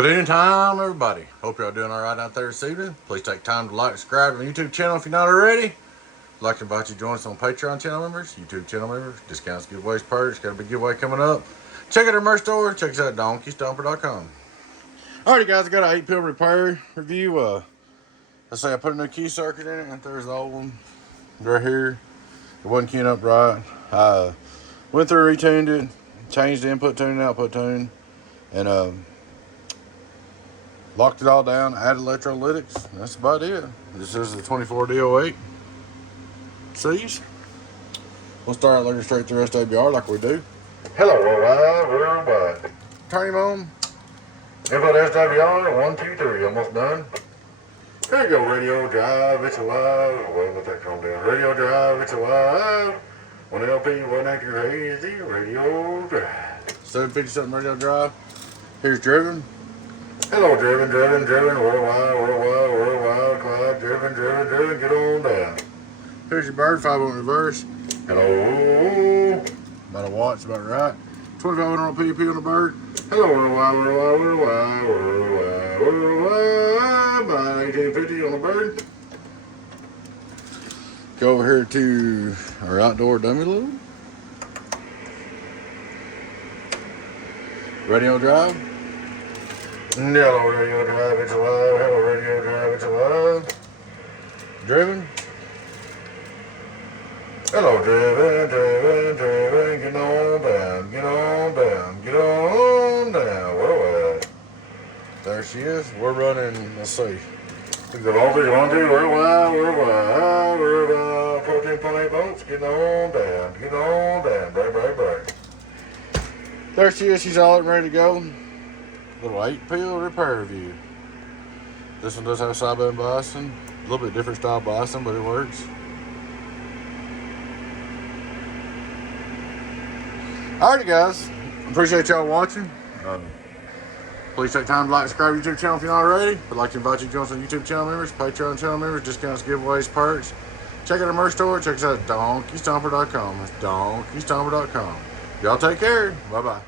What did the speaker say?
Good evening time, everybody. Hope y'all doing all right out there this evening. Please take time to like, subscribe to my YouTube channel if you're not already. I'd like to invite you to join us on Patreon channel members, YouTube channel members, discounts, giveaways, perks. Got a big giveaway coming up. Check out our merch store. Check us out at Stomper.com. Alrighty, guys, I got an 8-pill repair review. Let's say I put a new key circuit in it, and there's the old one right here. It wasn't keying up right. I went through, retuned it, changed the input tune and output tune, and locked it all down, added electrolytics. That's about it. This is the 24D08 C's. We'll start out looking straight through SWR like we do. Hello, worldwide. Turn him on. Input SWR, 1, 2, 3, almost done. There you go, radio drive, it's alive. Well, let that calm down. Radio drive, it's alive. 1 LP, 1 actor, hazy, radio drive. 750-something radio drive. Here's driven. Hello, driven, worldwide, Clyde, driven, get on down. Here's your bird, 5-volt reverse. Hello. About a watt's about right. 2500 pp on the bird. Hello, worldwide, about 1850 on the bird. Go over here to our outdoor dummy load. Radio drive. Hello, radio drive, it's alive. Hello, radio drive, it's alive. Driven. Hello, driven, get on down. Worldwide. There she is. We're running, let's see. The voltage, 1, 2, worldwide, 14.8 volts, get on down, break. There she is, she's all up and ready to go. Little 8-pill repair review. This one does have sideband biasing. A little bit different style biasing, but it works. Alrighty, guys. Appreciate y'all watching. Please take time to like and subscribe to the YouTube channel if you're not already. I'd like to invite you to join us on YouTube channel members, Patreon channel members, discounts, giveaways, perks. Check out our merch store. Check us out at DonkeyStomper.com. That's DonkeyStomper.com. Y'all take care. Bye-bye.